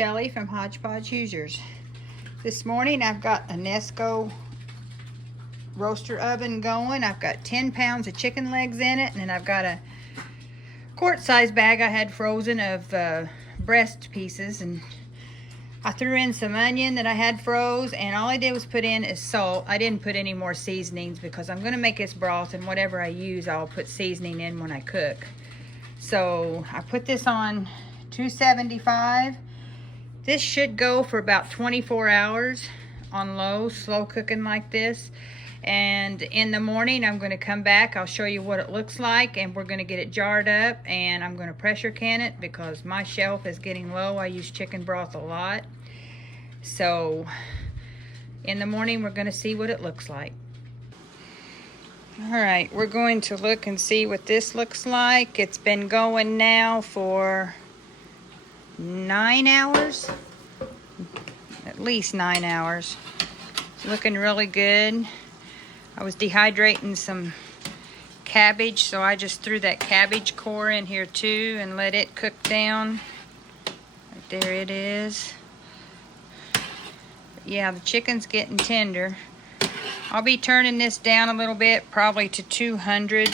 Shelly from Hodgepodge Hoosiers. This morning I've got a Nesco roaster oven going. I've got 10 pounds of chicken legs in it, and then I've got a quart-sized bag I had frozen of breast pieces, and I threw in some onion that I had froze, and all I did was put in is salt. I didn't put any more seasonings because I'm going to make this broth, and whatever I use I'll put seasoning in when I cook. So I put this on 275. This should go for about 24 hours on low, slow cooking like this. And in the morning I'm going to come back. I'll show you what it looks like, and we're going to get it jarred up, and I'm going to pressure can it because my shelf is getting low. I use chicken broth a lot. So in the morning we're going to see what it looks like. Alright, we're going to look and see what this looks like. It's been going now for 9 hours. At least 9 hours. It's looking really good. I was dehydrating some cabbage, so I just threw that cabbage core in here too and let it cook down. Right there it is. But yeah, the chicken's getting tender. I'll be turning this down a little bit, probably to 200,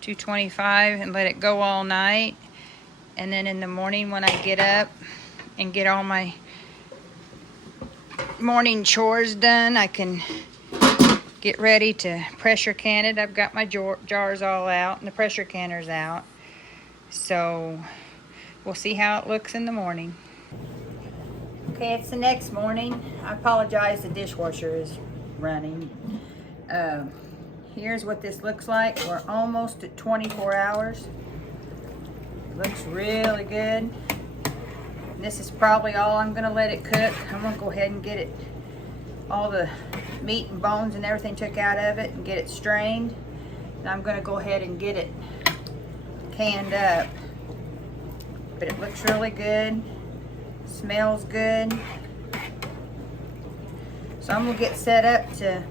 225, and let it go all night. And then in the morning when I get up and get all my morning chores done, I can get ready to pressure can it. I've got my jars all out and the pressure canner's out. So we'll see how it looks in the morning. Okay, it's the next morning. I apologize, the dishwasher is running. Here's what this looks like. We're almost at 24 hours. It looks really good. And this is probably all I'm gonna let it cook. I'm gonna go ahead and get it, all the meat and bones and everything took out of it, and get it strained. And I'm gonna go ahead and get it canned up. But it looks really good. Smells good. So I'm gonna get set up to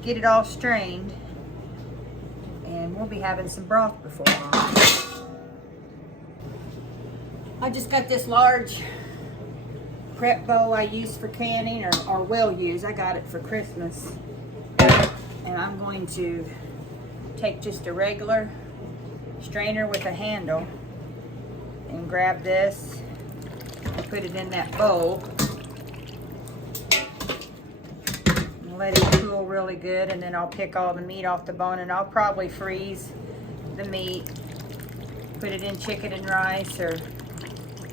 get it all strained, and we'll be having some broth before long. I just got this large prep bowl I use for canning, or will use. I got it for Christmas. And I'm going to take just a regular strainer with a handle and grab this and put it in that bowl. Let it cool really good, and then I'll pick all the meat off the bone, and I'll probably freeze the meat, put it in chicken and rice or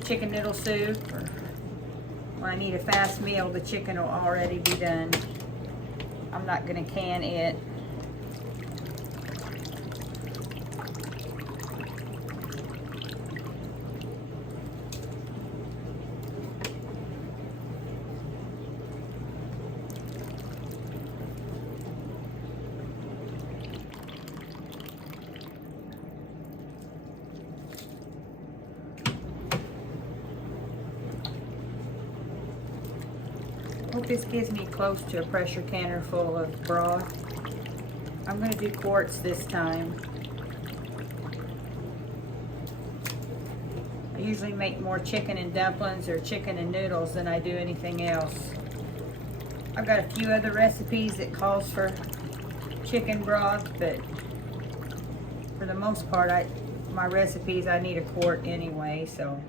chicken noodle soup, or when I need a fast meal, the chicken will already be done. I'm not going to can it. Hope this gives me close to a pressure canner full of broth. I'm going to do quarts this time. I usually make more chicken and dumplings or chicken and noodles than I do anything else. I've got a few other recipes that calls for chicken broth, but for the most part, my recipes I need a quart anyway, so.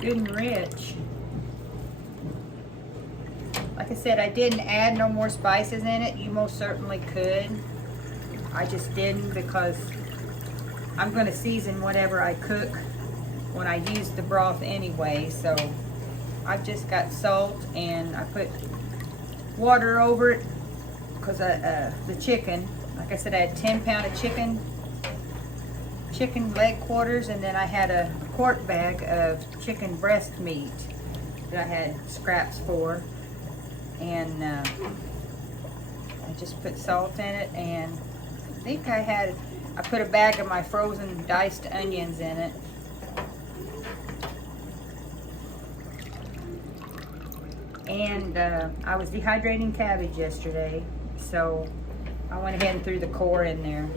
Good and rich. Like I said, I didn't add no more spices in it. You most certainly could. I just didn't because I'm going to season whatever I cook when I use the broth anyway. So I've just got salt, and I put water over it because the chicken, like I said, I had 10 pounds of chicken leg quarters, and then I had a quart bag of chicken breast meat that I had scraps for, and I just put salt in it, and I think I put a bag of my frozen diced onions in it, And I was dehydrating cabbage yesterday, so I went ahead and threw the core in there.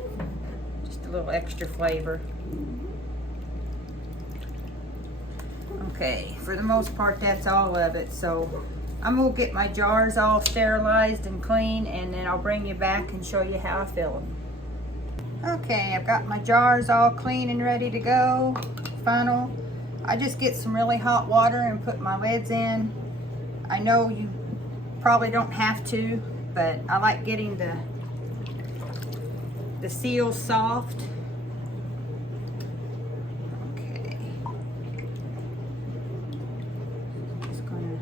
Just a little extra flavor. Okay, for the most part, that's all of it. So I'm gonna get my jars all sterilized and clean, and then I'll bring you back and show you how I fill them. Okay, I've got my jars all clean and ready to go. Funnel. I just get some really hot water and put my lids in. I know you probably don't have to, but I like getting the seals soft. Okay. Just gonna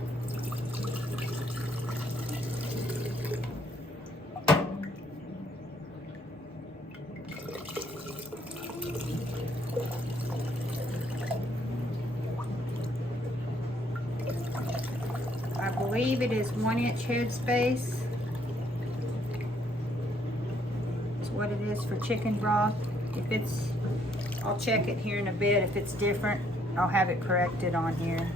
I believe it is 1 inch headspace. It's what it is for chicken broth. If it's, I'll check it here in a bit. If it's different, I'll have it corrected on here.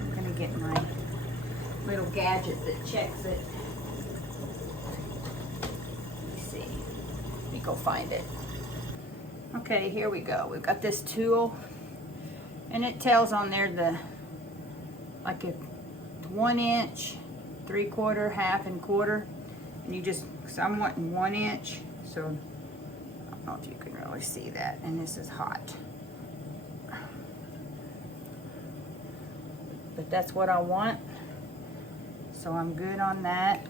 I'm gonna get my little gadget that checks it. Let me see. Let me go find it. Okay, here we go. We've got this tool. And it tells on there like a 1 inch, 3/4, half, and quarter. And you just, cause I'm wanting 1 inch, so I don't know if you can really see that. And this is hot. But that's what I want. So I'm good on that.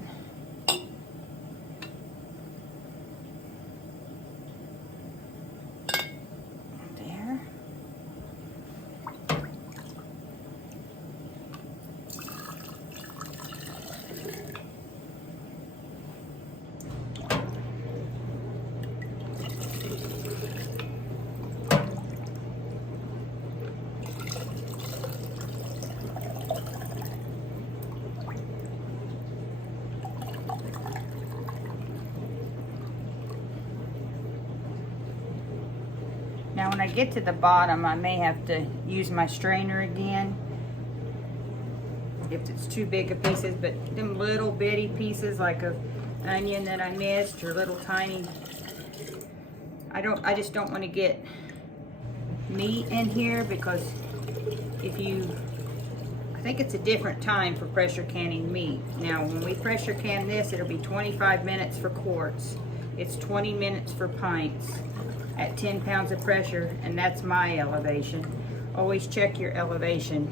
Now when I get to the bottom, I may have to use my strainer again if it's too big of pieces, but them little bitty pieces like an onion that I missed, or little tiny, I just don't want to get meat in here, because if you, I think it's a different time for pressure canning meat. Now when we pressure can this, it'll be 25 minutes for quarts. It's 20 minutes for pints at 10 pounds of pressure, and that's my elevation. Always check your elevation.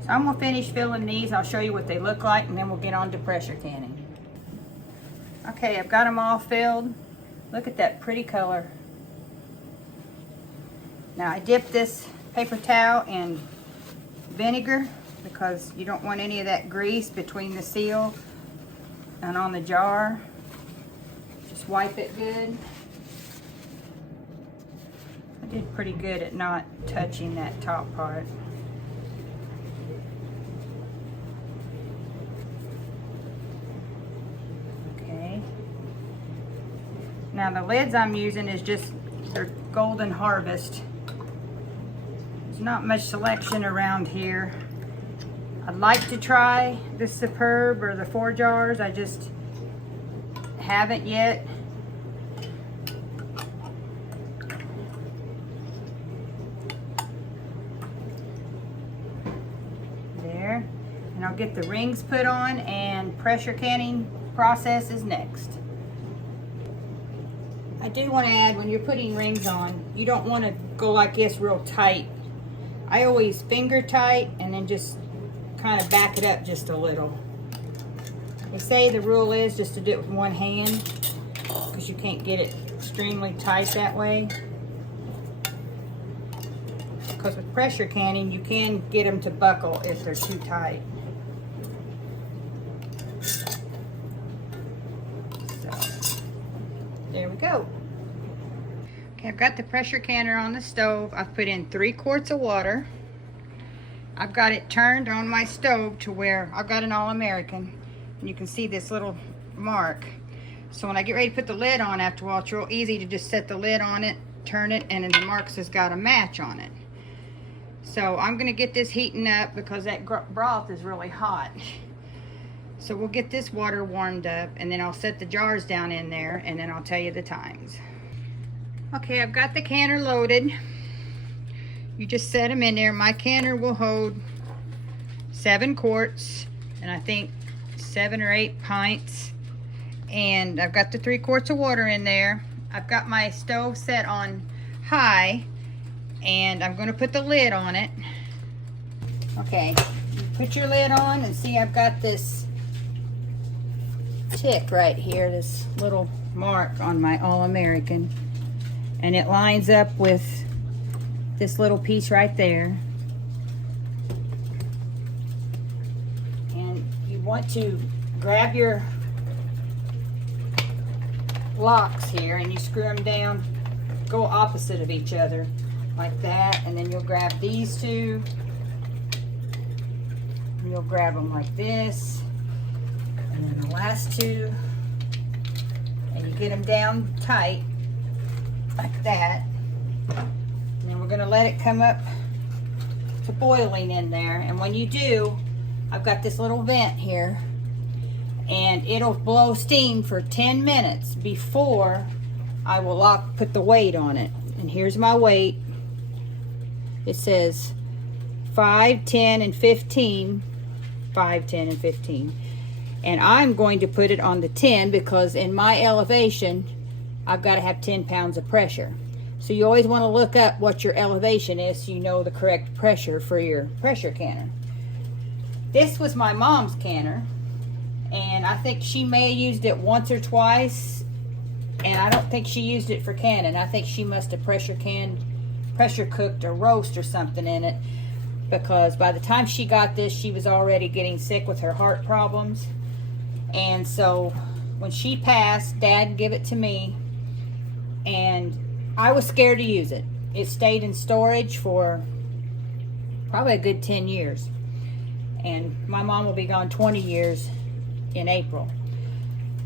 So I'm gonna finish filling these. I'll show you what they look like, and then we'll get on to pressure canning. Okay, I've got them all filled. Look at that pretty color. Now I dip this paper towel in vinegar, because you don't want any of that grease between the seal and on the jar. Just wipe it good. I did pretty good at not touching that top part. Okay. Now the lids I'm using is just, they're Golden Harvest. There's not much selection around here. I'd like to try the Superb or the 4 jars. I just haven't yet. There. And I'll get the rings put on, and pressure canning process is next. I do want to add, when you're putting rings on, you don't want to go like this real tight. I always finger tight and then just kind of back it up just a little. They say the rule is just to do it with one hand, because you can't get it extremely tight that way. Because with pressure canning, you can get them to buckle if they're too tight. So, there we go. Okay, I've got the pressure canner on the stove. I've put in 3 quarts of water. I've got it turned on my stove to where I've got an All-American, and you can see this little mark. So when I get ready to put the lid on after a while, it's real easy to just set the lid on it, turn it, and then the marks has got a match on it. So I'm gonna get this heating up because that broth is really hot. So we'll get this water warmed up, and then I'll set the jars down in there, and then I'll tell you the times. Okay, I've got the canner loaded. You just set them in there. My canner will hold 7 quarts, and I think 7 or 8 pints. And I've got the 3 quarts of water in there. I've got my stove set on high, and I'm gonna put the lid on it. Okay, you put your lid on and see I've got this tick right here, this little mark on my All-American, and it lines up with this little piece right there. And you want to grab your locks here and you screw them down, go opposite of each other like that, and then you'll grab these two and you'll grab them like this, and then the last two, and you get them down tight like that. And then we're going to let it come up to boiling in there, and when you do, I've got this little vent here, and it'll blow steam for 10 minutes before I will put the weight on it. And here's my weight. It says 5, 10, and 15. 5, 10, and 15. And I'm going to put it on the 10 because in my elevation, I've got to have 10 pounds of pressure. So you always want to look up what your elevation is so you know the correct pressure for your pressure canner. This was my mom's canner, and I think she may have used it once or twice, and I don't think she used it for canning. I think she must have pressure cooked a roast or something in it, because by the time she got this, she was already getting sick with her heart problems. And so when she passed, Dad gave it to me, and I was scared to use it. It stayed in storage for probably a good 10 years. And my mom will be gone 20 years in April.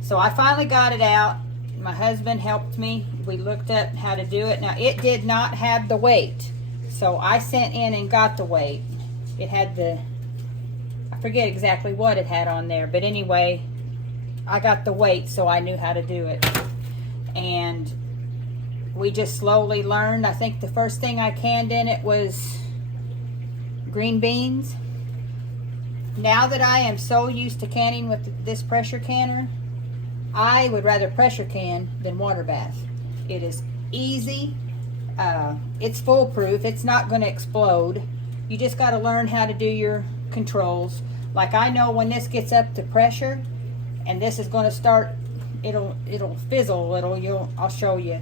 So I finally got it out. My husband helped me. We looked up how to do it. Now, it did not have the weight. So I sent in and got the weight. It had I forget exactly what it had on there. But anyway, I got the weight so I knew how to do it. And we just slowly learned. I think the first thing I canned in it was green beans. Now that I am so used to canning with this pressure canner, I would rather pressure can than water bath. It is easy. It's foolproof. It's not going to explode. You just got to learn how to do your controls. Like, I know when this gets up to pressure and this is going to start, it'll fizzle a little. I'll show you.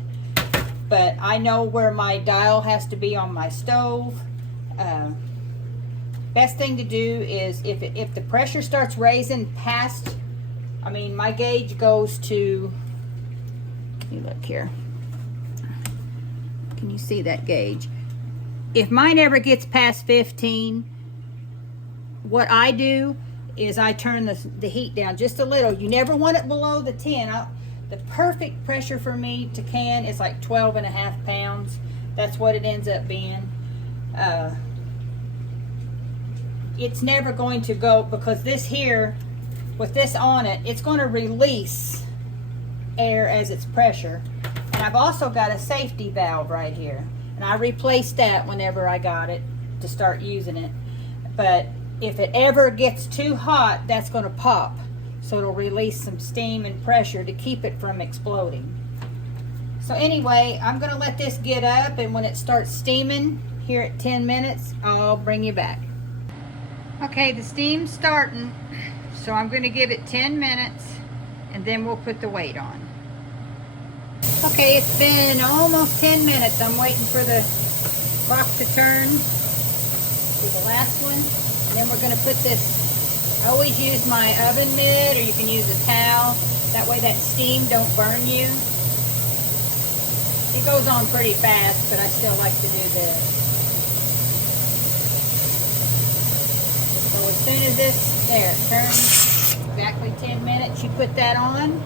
But I know where my dial has to be on my stove. Best thing to do is if the pressure starts raising past, I mean, my gauge goes to, let me look here. Can you see that gauge? If mine ever gets past 15, what I do is I turn the heat down just a little. You never want it below the 10. The perfect pressure for me to can is like 12.5 pounds. That's what it ends up being. It's never going to go, because this here, with this on it, it's going to release air as its pressure. And I've also got a safety valve right here, and I replaced that whenever I got it to start using it. But if it ever gets too hot, that's going to pop, so it'll release some steam and pressure to keep it from exploding. So anyway, I'm going to let this get up, and when it starts steaming here at 10 minutes, I'll bring you back. Okay, the steam's starting, so I'm going to give it 10 minutes, and then we'll put the weight on. Okay, it's been almost 10 minutes. I'm waiting for the clock to turn to the last one, and then we're going to put this. I always use my oven mitt, or you can use a towel. That way that steam don't burn you. It goes on pretty fast, but I still like to do this. So as soon as this, there, it turns exactly 10 minutes, you put that on.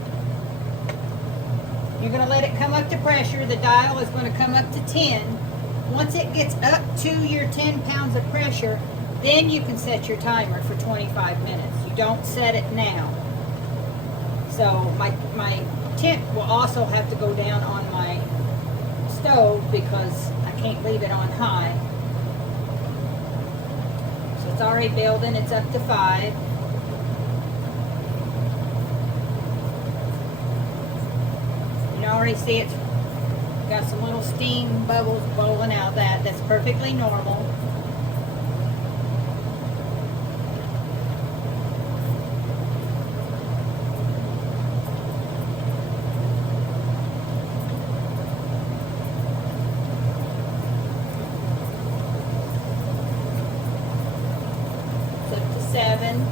You're going to let it come up to pressure. The dial is going to come up to 10. Once it gets up to your 10 pounds of pressure, then you can set your timer for 25 minutes. You don't set it now. So my temp will also have to go down on my stove because I can't leave it on high. So it's already building. It's up to 5. You can already see it's got some little steam bubbles blowing out of that. That's perfectly normal. It's up to 7.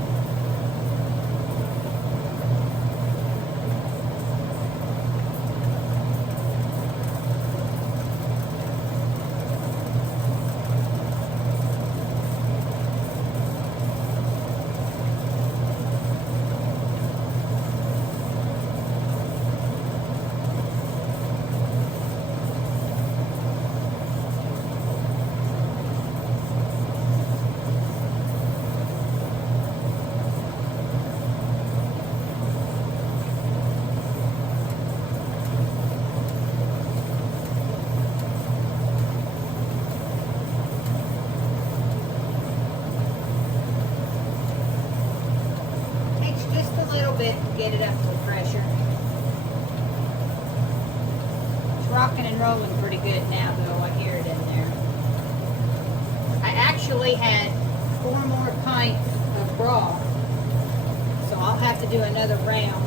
Bit to get it up to pressure. It's rocking and rolling pretty good now, though. I hear it in there. I actually had 4 more pints of broth, so I'll have to do another round.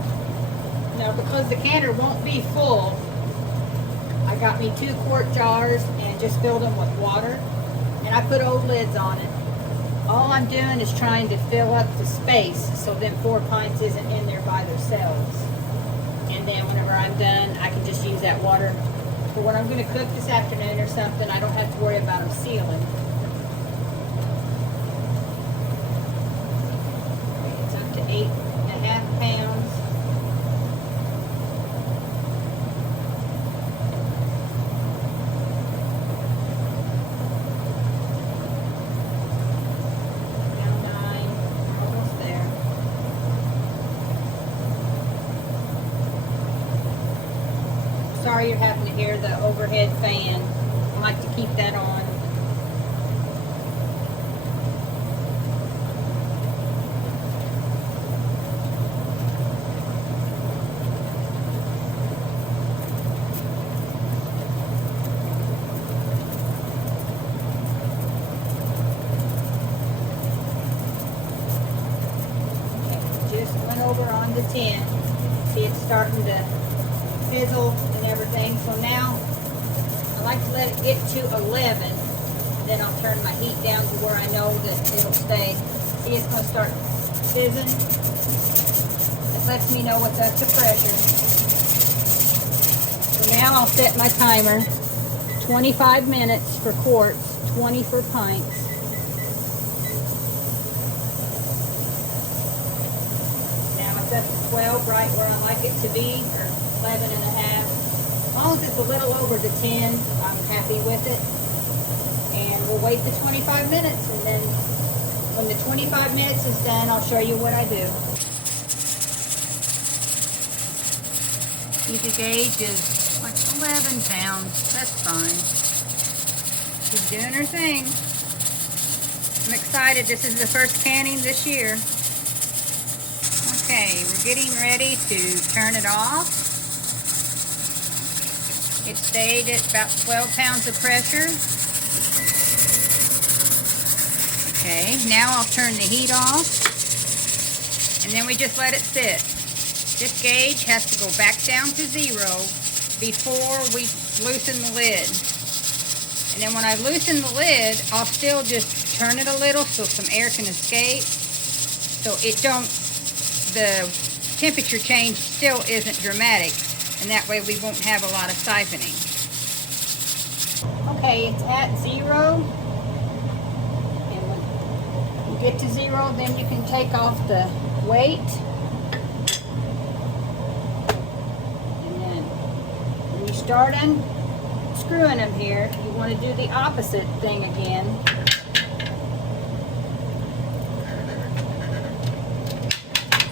Now, because the canner won't be full, I got me 2 quart jars and just filled them with water, and I put old lids on it. All I'm doing is trying to fill up the space so them 4 pints isn't in there by themselves. And then whenever I'm done, I can just use that water for when I'm going to cook this afternoon or something. I don't have to worry about them sealing. It's up to 8.5 pounds. Sorry you're having to hear the overhead fan. I like to keep that on. Okay, just went over on the 10. See, it's starting to fizzle and everything. So now I like to let it get to 11, and then I'll turn my heat down to where I know that it'll stay. See, it's going to start fizzing. It lets me know what's up to pressure. So now I'll set my timer. 25 minutes for quarts, 20 for pints. Now it's up to 12, right where I like it to be, or 11 and a half. As long as it's a little over the 10, I'm happy with it. And we'll wait the 25 minutes, and then when the 25 minutes is done, I'll show you what I do. See, the gauge is like 11 pounds. That's fine. She's doing her thing. I'm excited. This is the first canning this year. Okay, we're getting ready to turn it off. It stayed at about 12 pounds of pressure. Okay, now I'll turn the heat off. And then we just let it sit. This gauge has to go back down to 0 before we loosen the lid. And then when I loosen the lid, I'll still just turn it a little so some air can escape. So the temperature change still isn't dramatic. And that way we won't have a lot of siphoning. Okay, it's at 0. And when you get to 0, then you can take off the weight. And then start unscrewing them here, you want to do the opposite thing again.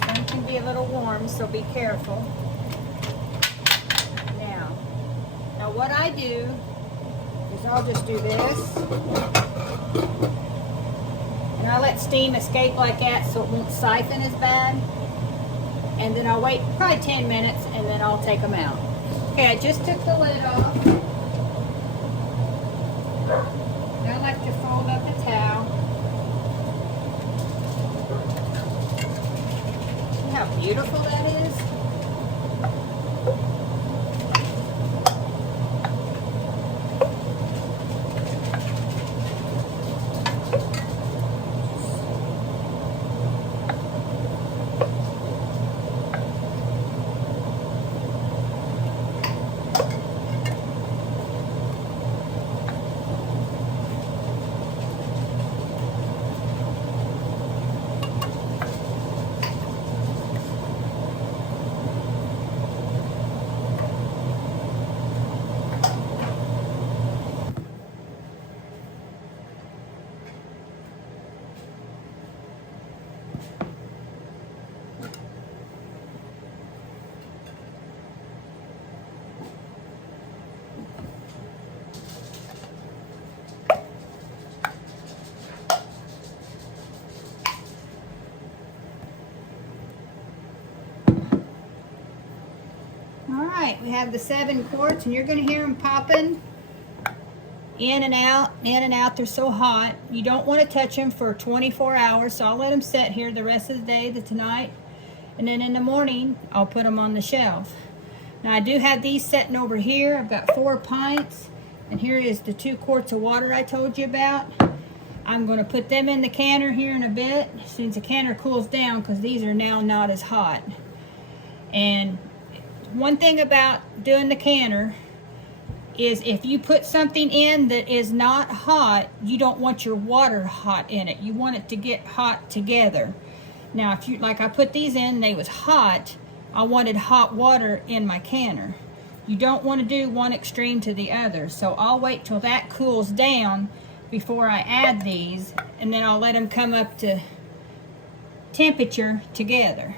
Some can be a little warm, so be careful. Now what I do is I'll just do this, and I let steam escape like that so it won't siphon as bad. And then I'll wait probably 10 minutes and then I'll take them out. Okay, I just took the lid off. Now I like to fold up the towel. See how beautiful that is? Alright, we have the 7 quarts, and you're going to hear them popping in and out, in and out. They're so hot. You don't want to touch them for 24 hours, so I'll let them sit here the rest of the day, tonight, and then in the morning, I'll put them on the shelf. Now, I do have these sitting over here. I've got 4 pints, and here is the 2 quarts of water I told you about. I'm going to put them in the canner here in a bit, as soon as the canner cools down, because these are now not as hot. And one thing about doing the canner is if you put something in that is not hot, you don't want your water hot in it. You want it to get hot together. Now, if you, like I put these in, they was hot, I wanted hot water in my canner. You don't want to do one extreme to the other. So I'll wait till that cools down before I add these, and then I'll let them come up to temperature together.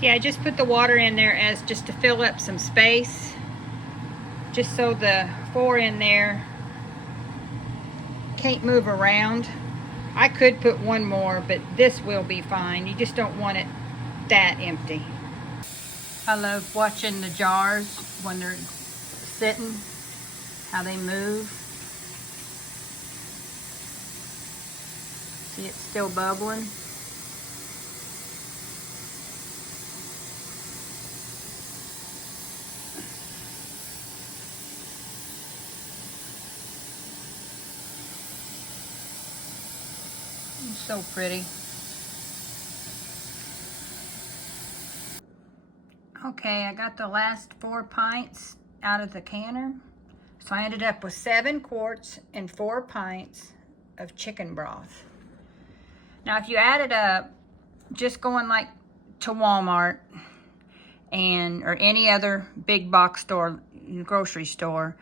See, I just put the water in there as just to fill up some space, just so the 4 in there can't move around. I could put 1 more, but this will be fine. You just don't want it that empty. I love watching the jars when they're sitting, how they move. See, it's still bubbling. It's so pretty. Okay, I got the last 4 pints out of the canner. So I ended up with 7 quarts and 4 pints of chicken broth. Now, if you add it up, just going like to Walmart or any other big box store, grocery store,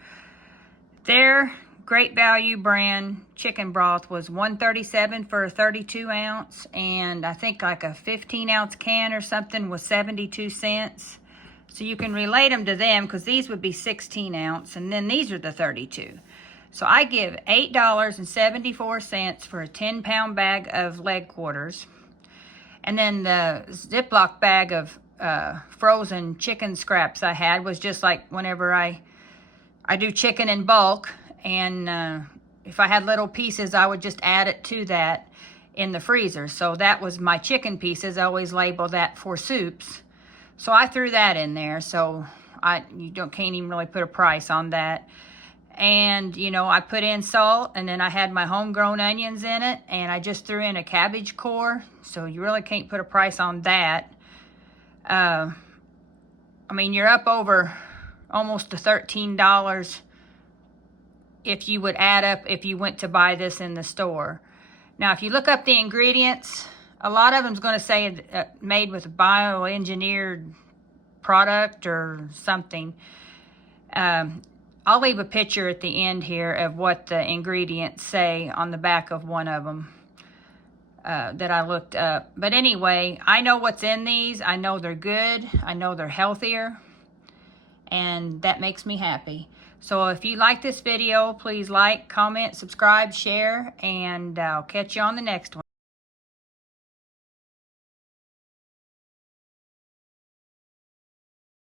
their Great Value brand chicken broth was $1.37 for a 32 ounce, and I think like a 15 ounce can or something was 72 cents. So you can relate them to them, because these would be 16 ounce, and then these are the 32. So I give $8.74 for a 10-pound bag of leg quarters. And then the Ziploc bag of frozen chicken scraps I had was just like whenever I do chicken in bulk, and if I had little pieces, I would just add it to that in the freezer. So that was my chicken pieces. I always label that for soups. So I threw that in there. So can't even really put a price on that. And, you know, I put in salt, and then I had my homegrown onions in it, and I just threw in a cabbage core. So you really can't put a price on that. I mean, you're up over almost to $13 if you would add up if you went to buy this in the store. Now, if you look up the ingredients, a lot of them's going to say made with bioengineered product or something. I'll leave a picture at the end here of what the ingredients say on the back of one of them that I looked up. But anyway, I know what's in these. I know they're good. I know they're healthier. And that makes me happy. So if you like this video, please like, comment, subscribe, share, and I'll catch you on the next one.